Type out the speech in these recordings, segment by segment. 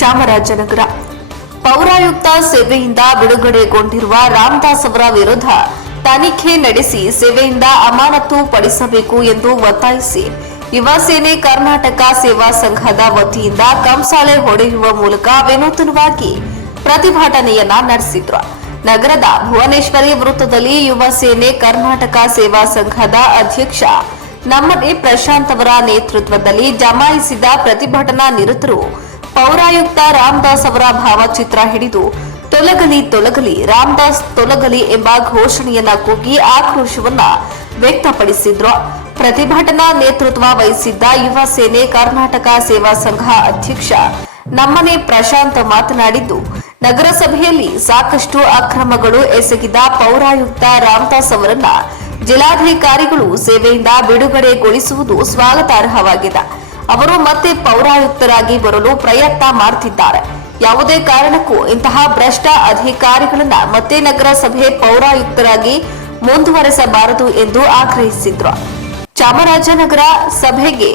ಚಾಮರಾಜನಗರ. ಪೌರಾಯುಕ್ತ ಸೇವೆಯಿಂದ ಬಿಡುಗಡೆಗೊಂಡಿರುವ ರಾಮದಾಸ್ ಅವರ ವಿರುದ್ಧ ತನಿಖೆ ನಡೆಸಿ ಸೇವೆಯಿಂದ ಅಮಾನತು ಪಡಿಸಬೇಕು ಎಂದು ಒತ್ತಾಯಿಸಿ ಯುವ ಸೇನೆ ಕರ್ನಾಟಕ ಸೇವಾ ಸಂಘದ ವತಿಯಿಂದ ಕಂಸಾಳೆ ಹೊಡೆಯುವ ಮೂಲಕ ವಿನೂತನವಾಗಿ ಪ್ರತಿಭಟನೆಯನ್ನ ನಡೆಸಿದ್ರು. ನಗರದ ಭುವನೇಶ್ವರಿ ವೃತ್ತದಲ್ಲಿ ಯುವ ಸೇನೆ ಕರ್ನಾಟಕ ಸೇವಾ ಸಂಘದ ಅಧ್ಯಕ್ಷ ನಮ್ಮನೆ ಪ್ರಶಾಂತ್ ಅವರ ನೇತೃತ್ವದಲ್ಲಿ ಜಮಾಯಿಸಿದ ಪ್ರತಿಭಟನಾ ನಿರತರು ಪೌರಾಯುಕ್ತ ರಾಮದಾಸ್ ಅವರ ಭಾವಚಿತ್ರ ಹಿಡಿದು ತೊಲಗಲಿ ತೊಲಗಲಿ ರಾಮದಾಸ್ ತೊಲಗಲಿ ಎಂಬ ಘೋಷಣೆಯನ್ನ ಕೂಗಿ ಆಕ್ರೋಶವನ್ನ ವ್ಯಕ್ತಪಡಿಸಿದ್ರು. ಪ್ರತಿಭಟನಾ ನೇತೃತ್ವ ವಹಿಸಿದ್ದ ಯುವ ಸೇನೆ ಕರ್ನಾಟಕ ಸೇವಾ ಸಂಘ ಅಧ್ಯಕ್ಷ ನಮ್ಮನೆ ಪ್ರಶಾಂತ್ ಮಾತನಾಡಿದ್ದು, ನಗರಸಭೆಯಲ್ಲಿ ಸಾಕಷ್ಟು ಅಕ್ರಮಗಳು ಎಸಗಿದ ಪೌರಾಯುಕ್ತ ರಾಮದಾಸ್ ಅವರನ್ನ ಜಿಲ್ಲಾಧಿಕಾರಿಗಳು ಸೇವೆಯಿಂದ ಬಿಡುಗಡೆಗೊಳಿಸುವುದು ಸ್ವಾಗತಾರ್ಹವಾಗಿದೆ. ಅವರು ಮತ್ತೆ ಪೌರಾಯುಕ್ತರಾಗಿ ಬರಲು ಪ್ರಯತ್ನ ಮಾಡುತ್ತಿದ್ದಾರೆ ಯಾವುದೇ ಕಾರಣಕ್ಕೂ ಇಂತಹ ಭ್ರಷ್ಟ ಅಧಿಕಾರಿಗಳನ್ನ ಮತ್ತೆ ನಗರಸಭೆ ಪೌರಾಯುಕ್ತರಾಗಿ ಮುಂದುವರೆಸಬಾರದು ಎಂದು ಆಗ್ರಹಿಸಿದ್ರು. ಚಾಮರಾಜನಗರ ಸಭೆಗೆ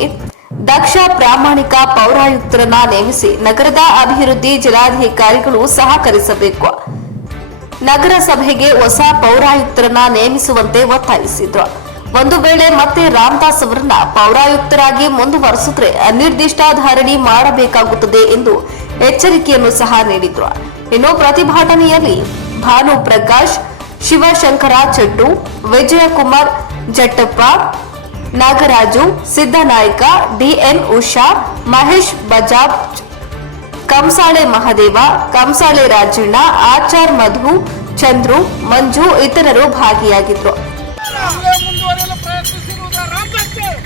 ದಕ್ಷ ಪ್ರಾಮಾಣಿಕ ಪೌರಾಯುಕ್ತರನ್ನ ನೇಮಿಸಿ ನಗರದ ಅಭಿವೃದ್ಧಿ ಜಿಲ್ಲಾಧಿಕಾರಿಗಳು ಸಹಕರಿಸಬೇಕು. ನಗರಸಭೆಗೆ ಹೊಸ ಪೌರಾಯುಕ್ತರನ್ನ ನೇಮಿಸುವಂತೆ ಒತ್ತಾಯಿಸಿದ್ರು. ಒಂದು ವೇಳೆ ಮತ್ತೆ ರಾಮದಾಸ್ ಅವರನ್ನ ಪೌರಾಯುಕ್ತರಾಗಿ ಮುಂದುವರೆಸಿದ್ರೆ ಅನಿರ್ದಿಷ್ಟಾಧಾರಣಿ ಮಾಡಬೇಕಾಗುತ್ತದೆ ಎಂದು ಎಚ್ಚರಿಕೆಯನ್ನು ಸಹ ನೀಡಿದ್ರು. ಇನ್ನು ಪ್ರತಿಭಟನೆಯಲ್ಲಿ ಭಾನು ಪ್ರಕಾಶ್, ಶಿವಶಂಕರ ಚಟ್ಟು, ವಿಜಯಕುಮಾರ್ ಜಟ್ಟಪ್ಪ, ನಾಗರಾಜು, ಸಿದ್ದನಾಯಕ, ಡಿಎನ್ ಉಷಾ, ಮಹೇಶ್ ಬಜಾಜ್, ಕಂಸಾಳೆ ಮಹದೇವ, ಕಂಸಾಳೆ ರಾಜಣ್ಣ, ಆಚಾರ್ ಮಧು, ಚಂದ್ರು, ಮಂಜು ಇತರರು ಭಾಗಿಯಾಗಿದ್ರು.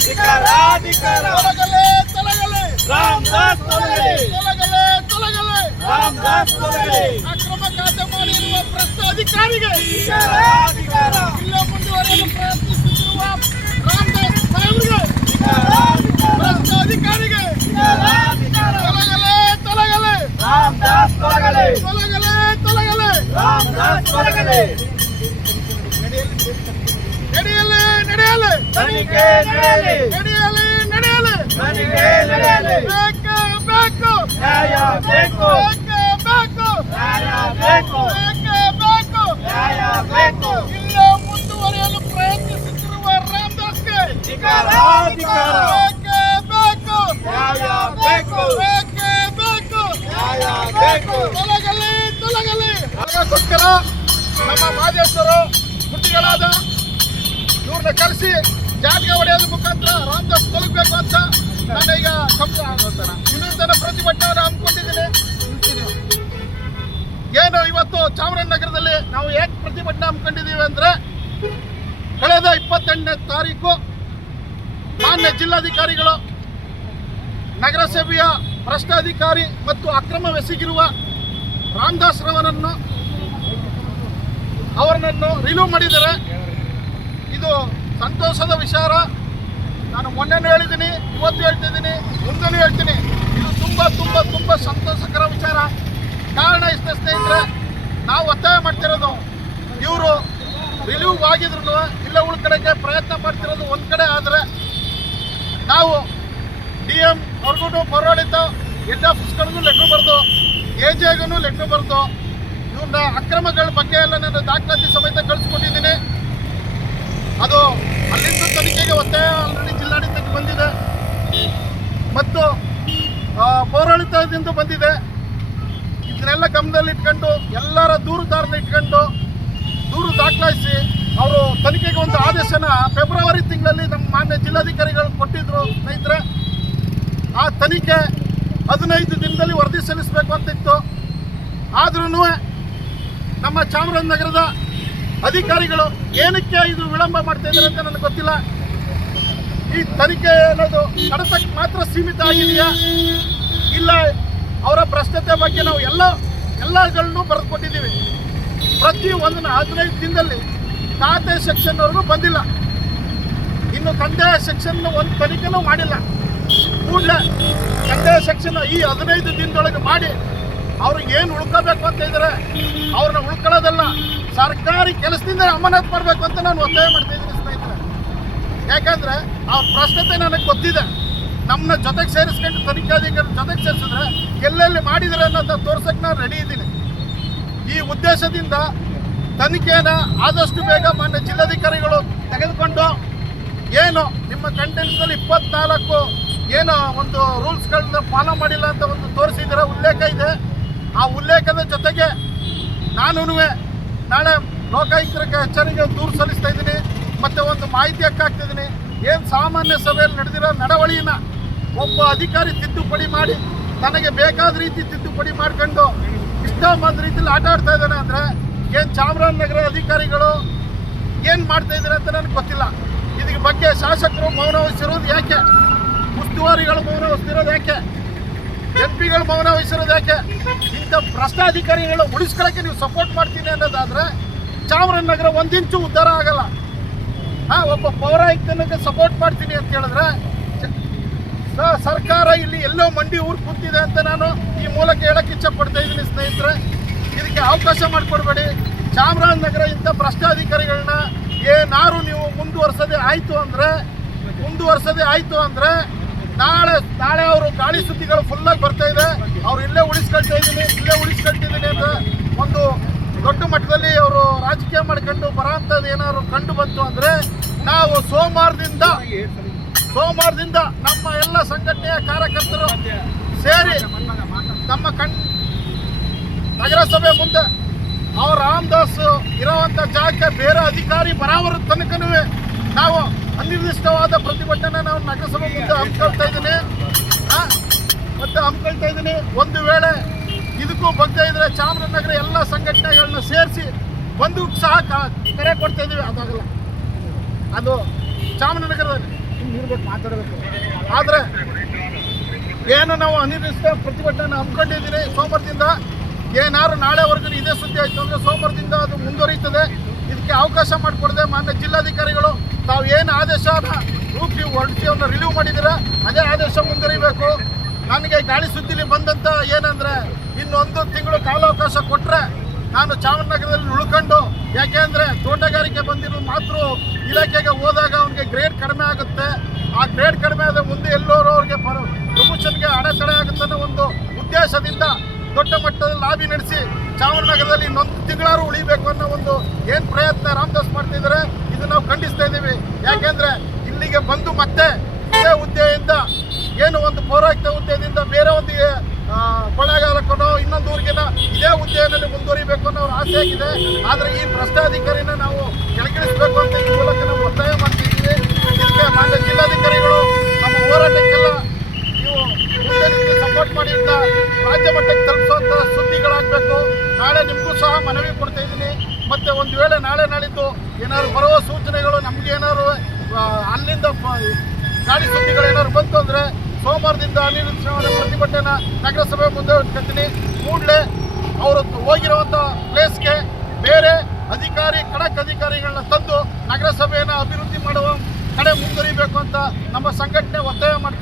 ರಾಮದಾಸ್ಗೆ ಧಿಕ್ಕಾರ, ಧಿಕ್ಕಾರ. ತೊಲಗಲೇ ತೊಲಗಲೇ ರಾಮದಾಸ್ ತೊಲಗಲಿ. ತೊಲಗಲೇ ತೊಲಗಲೇ ರಾಮದಾಸ್ ತೊಲಗಲಿ. ಅಕ್ರಮ ಖಾತೆ ಮಾಡಿರುವ ಭ್ರಷ್ಟ ಅಧಿಕಾರಿಗೆ ಧಿಕ್ಕಾರ, ಧಿಕ್ಕಾರ. ಇಲ್ಲೇ ಮುಂದುವರಿಯಲು ಪ್ರಯತ್ನಿಸುತ್ತಿರುವ ರಾಮದಾಸ್ ಸಾಹೇಬ್ರಿಗೆ ಧಿಕ್ಕಾರ, ಧಿಕ್ಕಾರ. ಭ್ರಷ್ಟ ಅಧಿಕಾರಿಗೆ ಧಿಕ್ಕಾರ, ಧಿಕ್ಕಾರ. ತೊಲಗಲೇ ತೊಲಗಲೇ ರಾಮದಾಸ್ ತೊಲಗಲಿ. ತೊಲಗಲೇ ತೊಲಗಲೇ ರಾಮದಾಸ್ ತೊಲಗಲಿ. ನಡೆಯಲೇ ನಡೆಯಲೇ ತನಿಖೆ ನಡೆಯಲಿ. ನಡೆಯಲಿ ನಡೆಯಲಿ ತನಿಖೆ ನಡೆಯಲಿ. ಬೇಕು ಬೇಕು ನ್ಯಾಯ ಬೇಕು. ಬೇಕೇ ಬೇಕು ನ್ಯಾಯ ಬೇಕು. ಬೇಕೇ ನ್ಯಾಯ ಬೇಕು. ಇಲ್ಲ ಮುಂದುವರಿಯಲು ಪ್ರಯತ್ನಿಸುತ್ತಿರುವ ರಾಮದಾಸ್ಗೆ ಧಿಕ್ಕಾರ, ಧಿಕ್ಕಾರ. ಬೇಕು ಬೇಕು ನ್ಯಾಯ ಬೇಕು. ಬೇಕೇ ಬೇಕು ನ್ಯಾಯ ಬೇಕು. ತೊಲಗಲಿ ತೊಲಗಲಿ ಅದಕ್ಕೋಸ್ಕರ ನಮ್ಮ ಮಾದೇಶ್ವರು ಹುಟ್ಟಿಗಳಾದ ಇವ್ರನ್ನ ಕರೆಸಿ ಜಾತಿಗೆ ಹೊಡೆಯೋದ್ರ ಮುಖಾಂತರ ರಾಮದಾಸ್ ತೊಲಗಬೇಕು ಅಂತ ನಾನು ಈಗ ಇನ್ನೊಂದನ ಪ್ರತಿಭಟನೆ ಹಮ್ಮಿಕೊಂಡಿದ್ದೀನಿ ಏನು ಇವತ್ತು ಚಾಮರಾಜನಗರದಲ್ಲಿ ನಾವು ಯಾಕೆ ಪ್ರತಿಭಟನೆ ಹಮ್ಮಿಕೊಂಡಿದ್ದೀವಿ ಅಂದರೆ ಕಳೆದ ಇಪ್ಪತ್ತೆಂಟನೇ ತಾರೀಕು ಮಾನ್ಯ ಜಿಲ್ಲಾಧಿಕಾರಿಗಳು, ನಗರಸಭೆಯ ಭ್ರಷ್ಟಾಧಿಕಾರಿ ಮತ್ತು ಅಕ್ರಮವೆಸಗಿರುವ ರಾಮದಾಸ್ ರವರನ್ನು ಅವರನ್ನು ರಿಲೀವ್ ಮಾಡಿದ್ದಾರೆ. ಇದು ಸಂತೋಷದ ವಿಚಾರ. ನಾನು ಮೊನ್ನೆನೂ ಹೇಳಿದ್ದೀನಿ, ಇವತ್ತು ಹೇಳ್ತಿದ್ದೀನಿ, ಮುಂದೆನೂ ಹೇಳ್ತೀನಿ. ಇದು ತುಂಬ ತುಂಬ ತುಂಬ ಸಂತೋಷಕರ ವಿಚಾರ. ಕಾರಣ ಇಷ್ಟ ಸ್ನೇಹಿತರೆ, ನಾವು ಒತ್ತಾಯ ಮಾಡ್ತಿರೋದು, ಇವರು ರಿಲೀವ್ ಆಗಿದ್ರು ಇಲ್ಲ ಉಳ್ಕಡೆಗೆ ಪ್ರಯತ್ನ ಮಾಡ್ತಿರೋದು ಒಂದು ಕಡೆ ಆದರೆ ನಾವು ಡಿ ಎಂ ಅವ್ರಿಗೂ ಪೌರಾಡಳಿತ ಹೆಡ್ ಆಫೀಸ್ಗಳಿಗೂ ಲೆಟ್ರ್ ಬರೆದು ಎ ಜೆಗೂ ಲೆಟ್ರ್ ಬರೆದು ಇವ್ರನ್ನ ಅಕ್ರಮಗಳ ಬಗ್ಗೆ ಎಲ್ಲ ನಾನು ದಾಖಲಾತಿ ಸಮೇತ ಕಳಿಸ್ಕೊಟ್ಟಿದ್ದೀನಿ. ಅದು ಅಲ್ಲಿಂದ ತನಿಖೆಗೆ ಒತ್ತಾಯ ಆಲ್ರೆಡಿ ಜಿಲ್ಲಾಡಳಿತಕ್ಕೆ ಬಂದಿದೆ. ಮತ್ತು ಪೌರಾಡಳಿತದಿಂದ ಬಂದಿದೆ. ಇದನ್ನೆಲ್ಲ ಗಮನದಲ್ಲಿ ಇಟ್ಕೊಂಡು, ಎಲ್ಲರ ದೂರುದಾರನ ಇಟ್ಕೊಂಡು, ದೂರು ದಾಖಲಿಸಿ ಅವರು ತನಿಖೆಗೆ ಒಂದು ಆದೇಶನ ಫೆಬ್ರವರಿ ತಿಂಗಳಲ್ಲಿ ನಮ್ಮ ಮಾನ್ಯ ಜಿಲ್ಲಾಧಿಕಾರಿಗಳು ಕೊಟ್ಟಿದ್ರು ಸ್ನೇಹಿತರೆ. ಆ ತನಿಖೆ ಹದಿನೈದು ದಿನದಲ್ಲಿ ವರದಿ ಸಲ್ಲಿಸಬೇಕು ಅಂತಿತ್ತು. ಆದ್ರೂ ನಮ್ಮ ಚಾಮರಾಜನಗರದ ಅಧಿಕಾರಿಗಳು ಏನಕ್ಕೆ ಇದು ವಿಳಂಬ ಮಾಡ್ತಾ ಇದ್ದಾರೆ ಅಂತ ನನಗೆ ಗೊತ್ತಿಲ್ಲ. ಈ ತನಿಖೆ ಅನ್ನೋದು ಕಡತಕ್ಕೆ ಮಾತ್ರ ಸೀಮಿತ ಆಗಿದೆಯಾ? ಇಲ್ಲ, ಅವರ ಭ್ರಷ್ಟತೆ ಬಗ್ಗೆ ನಾವು ಎಲ್ಲ, ಎಲ್ಲಗಳನ್ನೂ ಬರೆದು ಕೊಟ್ಟಿದ್ದೀವಿ ಪ್ರತಿ ಒಂದನ್ನು ಹದಿನೈದು ದಿನದಲ್ಲಿ ಖಾತೆ ಸೆಕ್ಷನ್ವರೆಗೂ ಬಂದಿಲ್ಲ. ಇನ್ನು ಕಂದಾಯ ಸೆಕ್ಷನ್ ಒಂದು ತನಿಖೆನೂ ಮಾಡಿಲ್ಲ. ಕೂಡಲೇ ಕಂದಾಯ ಸೆಕ್ಷನ್ ಈ ಹದಿನೈದು ದಿನದೊಳಗೆ ಮಾಡಿ ಅವ್ರಿಗೆ ಏನು ಉಳ್ಕೋಬೇಕು ಅಂತ ಇದ್ದಾರೆ ಅವ್ರನ್ನ ಉಳ್ಕೊಳ್ಳೋದಲ್ಲ. ಸರ್ಕಾರಿ ಕೆಲಸದಿಂದ ಅಮಾನತ್ ಮಾಡಬೇಕು ಅಂತ ನಾನು ಒತ್ತಾಯ ಮಾಡ್ತಾ ಸ್ನೇಹಿತರೆ. ಯಾಕಂದ್ರೆ ಆ ಪ್ರಶ್ನತೆ ನನಗೆ ಗೊತ್ತಿದೆ. ನಮ್ಮನ್ನ ಜೊತೆಗೆ ಸೇರಿಸ್ಕೊಂಡು ತನಿಖಾಧಿಕಾರಿ ಜೊತೆಗೆ ಸೇರಿಸಿದ್ರೆ ಎಲ್ಲೆಲ್ಲಿ ಮಾಡಿದರೆ ಅನ್ನೋದನ್ನ ತೋರ್ಸಕ್ಕೆ ನಾನು ರೆಡಿ ಇದ್ದೀನಿ. ಈ ಉದ್ದೇಶದಿಂದ ತನಿಖೆನ ಆದಷ್ಟು ಬೇಗ ಮಾನ್ಯ ಜಿಲ್ಲಾಧಿಕಾರಿಗಳು ತೆಗೆದುಕೊಂಡು ಏನು ನಿಮ್ಮ ಕಂಟೆಂಟ್ಸ್ನಲ್ಲಿ ಇಪ್ಪತ್ನಾಲ್ಕು ಏನು ಒಂದು ರೂಲ್ಸ್ಗಳನ್ನ ಫಾಲೋ ಮಾಡಿಲ್ಲ ಅಂತ ಒಂದು ತೋರಿಸಿದ್ರೆ ಉಲ್ಲೇಖ ಇದೆ. ಆ ಉಲ್ಲೇಖದ ಜೊತೆಗೆ ನಾನು ನಾಳೆ ಲೋಕಾಯುಕ್ತರಿಗೆ ಎಚ್ಚರಿಕೆ ದೂರು ಸಲ್ಲಿಸ್ತಾ ಇದ್ದೀನಿ. ಮತ್ತು ಒಂದು ಮಾಹಿತಿ ಹಕ್ಕಾಗ್ತಿದ್ದೀನಿ ಏನು ಸಾಮಾನ್ಯ ಸಭೆಯಲ್ಲಿ ನಡೆದಿರೋ ನಡವಳಿಯನ್ನು ಒಬ್ಬ ಅಧಿಕಾರಿ ತಿದ್ದುಪಡಿ ಮಾಡಿ, ತನಗೆ ಬೇಕಾದ ರೀತಿ ತಿದ್ದುಪಡಿ ಮಾಡ್ಕೊಂಡು ಇಷ್ಟ ಬಂದ ರೀತಿಯಲ್ಲಿ ಆಟ ಆಡ್ತಾ ಇದ್ದಾನೆ ಅಂದರೆ ಏನು ಚಾಮರಾಜನಗರ ಅಧಿಕಾರಿಗಳು ಏನು ಮಾಡ್ತಾ ಇದ್ದಾರೆ ಅಂತ ನನಗೆ ಗೊತ್ತಿಲ್ಲ. ಇದಕ್ಕೆ ಬಗ್ಗೆ ಶಾಸಕರು ಮೌನ ವಹಿಸಿರೋದು ಯಾಕೆ? ಉಸ್ತುವಾರಿಗಳು ಮೌನ ವಹಿಸ್ತಿರೋದು ಯಾಕೆ? ಎಂ ಪಿಗಳು ಮೌನ ವಹಿಸಿರೋದು ಯಾಕೆ? ಇಂಥ ಭ್ರಷ್ಟಾಧಿಕಾರಿಗಳು ಉಳಿಸ್ಕೊಳ್ಳೋಕ್ಕೆ ನೀವು ಸಪೋರ್ಟ್ ಮಾಡ್ತೀನಿ ಅನ್ನೋದಾದ್ರೆ ಚಾಮರಾಜನಗರ ಒಂದಿಂಚು ಉದ್ಧಾರ ಆಗಲ್ಲ. ಹಾ, ಒಬ್ಬ ಪೌರಾಯುಕ್ತನಿಗೆ ಸಪೋರ್ಟ್ ಮಾಡ್ತೀನಿ ಅಂತ ಹೇಳಿದ್ರೆ ಸರ್ಕಾರ ಇಲ್ಲಿ ಎಲ್ಲೋ ಮಂಡಿ ಊರು ಕೂತಿದೆ ಅಂತ ನಾನು ಈ ಮೂಲಕ ಹೇಳಕ್ಕೆ ಇಚ್ಛೆ ಪಡ್ತಾ ಇದ್ದೀನಿ ಸ್ನೇಹಿತರೆ. ಇದಕ್ಕೆ ಅವಕಾಶ ಮಾಡಿಕೊಡ್ಬೇಡಿ. ಚಾಮರಾಜನಗರ ಇಂಥ ಭ್ರಷ್ಟಾಧಿಕಾರಿಗಳನ್ನ ಏನಾರು ನೀವು ಮುಂದುವರ್ಸೋದೇ ಆಯ್ತು ಅಂದ್ರೆ, ಮುಂದುವರ್ಸೋದೇ ಆಯ್ತು ಅಂದ್ರೆ ನಾಳೆ ನಾಳೆ ಅವರು ಗಾಳಿ ಸುದ್ದಿಗಳು ಫುಲ್ಲಾಗಿ ಬರ್ತಾ ಇದೆ. ಅವ್ರು ಇಲ್ಲೇ ಉಳಿಸ್ಕೊಳ್ತಾ ಇದ್ದೀನಿ, ಇಲ್ಲೇ ಉಳಿಸ್ಕೊಳ್ತಿದ್ದೀನಿ ಅಂತ ಒಂದು ದೊಡ್ಡ ಮಟ್ಟದಲ್ಲಿ ಅವರು ರಾಜಕೀಯ ಮಾಡ್ಕೊಂಡು ಬರೋಂಥದ್ದು ಏನಾದ್ರು ಕಂಡು ಬಂತು ಅಂದ್ರೆ ನಾವು ಸೋಮವಾರದಿಂದ ಸೋಮವಾರದಿಂದ ನಮ್ಮ ಎಲ್ಲ ಸಂಘಟನೆಯ ಕಾರ್ಯಕರ್ತರು ಸೇರಿ ನಮ್ಮ ಕಣ್, ನಗರಸಭೆ ಮುಂದೆ ಅವ್ರ ರಾಮದಾಸ್ ಇರುವಂತ ಜಾಗಕ್ಕೆ ಬೇರೆ ಅಧಿಕಾರಿ ಬರಾವರ ತನಕನೂ ನಾವು ಅನಿರ್ದಿಷ್ಟವಾದ ಪ್ರತಿಭಟನೆ ನಾವು ನಗರಸಭೆ ಮುಂದೆ ಹಮ್ಮಿಕೊಳ್ತಾ ಇದ್ದೀನಿ. ಮತ್ತೆ ಹಮ್ಮಿಕೊಳ್ತಾ ಇದ್ದೀನಿ. ಒಂದು ವೇಳೆ ಇದಕ್ಕೂ ಬಗ್ಗೆ ಇದ್ರೆ ಚಾಮರಾಜನಗರ ಎಲ್ಲ ಸಂಘಟನೆಗಳನ್ನ ಸೇರಿಸಿ ಬಂದು ಸಹ ಕರೆ ಕೊಡ್ತಾ ಇದೀವಿ. ಅದಾಗಲ್ಲ. ಅದು ಚಾಮರಾಜನಗರದಲ್ಲಿ. ಮಾತಾಡಬೇಕು ಆದರೆ ಏನು ನಾವು ಅನಿರ್ದಿಷ್ಟ ಪ್ರತಿಭಟನೆ ಹಮ್ಮಿಕೊಂಡಿದ್ದೀನಿ ಸೋಮವಾರದಿಂದ ಏನಾದ್ರು ನಾಳೆವರೆಗೂ ಇದೇ ಸುದ್ದಿ ಆಯ್ತು ಅಂದರೆ ಸೋಮವಾರದಿಂದ ಅದು ಮುಂದುವರಿಯುತ್ತದೆ. ಇದಕ್ಕೆ ಅವಕಾಶ ಮಾಡಿಕೊಡದೆ ಮಾನ್ಯ ಜಿಲ್ಲಾಧಿಕಾರಿಗಳು ತಾವು ಏನು ಆದೇಶನ ರೂಪಿ ಹೊರಡಿಸಿ ಅವ್ನ ರಿಲೀವ್ ಮಾಡಿದ್ದೀರ? ಅದೇ ಆದೇಶ ಮುಂದುವರಿಬೇಕು. ನನಗೆ ಗಾಳಿ ಸುದ್ದಿಲಿ ಬಂದಂಥ ಏನಂದರೆ, ಇನ್ನೊಂದು ತಿಂಗಳು ಕಾಲಾವಕಾಶ ಕೊಟ್ಟರೆ ನಾನು ಚಾಮರಾಜನಗರದಲ್ಲಿ ಉಳ್ಕೊಂಡು, ಯಾಕೆಂದ್ರೆ ತೋಟಗಾರಿಕೆ ಬಂದಿರೋ ಮಾತ್ರ ಇಲಾಖೆಗೆ ಹೋದಾಗ ಅವನಿಗೆ ಗ್ರೇಡ್ ಕಡಿಮೆ ಆಗುತ್ತೆ. ಆ ಗ್ರೇಡ್ ಕಡಿಮೆ ಆದರೆ ಮುಂದೆ ಎಲ್ಲರೂ ಅವ್ರಿಗೆ ಪ್ರಮೋಷನ್ಗೆ ಅಡೆತಡೆ ಆಗುತ್ತೆ ಅನ್ನೋ ಒಂದು ಉದ್ದೇಶದಿಂದ ದೊಡ್ಡ ಮಟ್ಟದಲ್ಲಿ ಲಾಬಿ ನಡೆಸಿ ಚಾಮರಾಜನಗರದಲ್ಲಿ ಇನ್ನೊಂದು ತಿಂಗಳಾರು ಉಳಿಬೇಕು ಅನ್ನೋ ಒಂದು ಏನು ಪ್ರಯತ್ನ ರಾಮದಾಸ್ ಮಾಡ್ತಿದ್ದಾರೆ. ನಾವು ಖಂಡಿಸ್ತಾ ಇದ್ದೀವಿ. ಯಾಕೆಂದ್ರೆ ಇಲ್ಲಿಗೆ ಬಂದು ಮತ್ತೆ ಇದೇ ಹುದ್ದೆಯಿಂದ ಏನು ಒಂದು ಪೌರಾಯುಕ್ತ ಹುದ್ದೆಯಿಂದ ಬೇರೆ ಒಂದು ಆ, ಇನ್ನೊಂದು ಊರಿಗಿನ ಇದೇ ಹುದ್ದೆಯಲ್ಲಿ ಮುಂದುವರಿಬೇಕು ಅನ್ನೋ ಆಸೆ ಆಗಿದೆ. ಆದರೆ ಈ ಭ್ರಷ್ಟಾಧಿಕಾರಿನ ನಾವು ಕೆಳಗಿಳಿಸಬೇಕು ಅಂತ ಈ ಮೂಲಕ ನಾವು ಒತ್ತಾಯ ಮಾಡ್ತಿದ್ದೀವಿ. ಇದಕ್ಕೆ ಮಾನ್ಯ ಜಿಲ್ಲಾಧಿಕಾರಿಗಳು ನಮ್ಮ ಹೋರಾಟಕ್ಕೆಲ್ಲ ನೀವು ಸಪೋರ್ಟ್ ಮಾಡಿ ರಾಜ್ಯ ಮಟ್ಟಕ್ಕೆ ತಲುಪಿಸುವಂಥ ಸುದ್ದಿಗಳಾಗಬೇಕು. ನಾಳೆ ನಿಮಗೂ ಸಹ ಮನವಿ ಕೊಡ್ತಾ ಇದ್ದೀನಿ. ಮತ್ತೆ ಒಂದು ವೇಳೆ ನಾಳೆ ನಾಳಿದ್ದು ಏನಾದ್ರು ಬರುವ ಸೂಚನೆಗಳು, ನಮ್ಗೆ ಏನಾದ್ರು ಅಲ್ಲಿಂದ ಗಾಳಿ ಸುದ್ದಿಗಳು ಏನಾದ್ರು ಬಂತು ಅಂದರೆ ಸೋಮವಾರದಿಂದ ಅನಿರೀಕ್ಷಿತ ಪ್ರತಿಭಟನೆ ನಗರಸಭೆ ಮುಂದೆ ಇಟ್ಕೊತೀನಿ. ಕೂಡಲೇ ಅವರು ಹೋಗಿರುವಂಥ ಪ್ಲೇಸ್ಗೆ ಬೇರೆ ಅಧಿಕಾರಿ, ಖಡಕ್ ಅಧಿಕಾರಿಗಳನ್ನ ತಂದು ನಗರಸಭೆಯನ್ನು ಅಭಿವೃದ್ಧಿ ಮಾಡುವ ಕಡೆ ಮುಂದುವರಿಬೇಕು ಅಂತ ನಮ್ಮ ಸಂಘಟನೆ ಒತ್ತಾಯ ಮಾಡ್ತಾ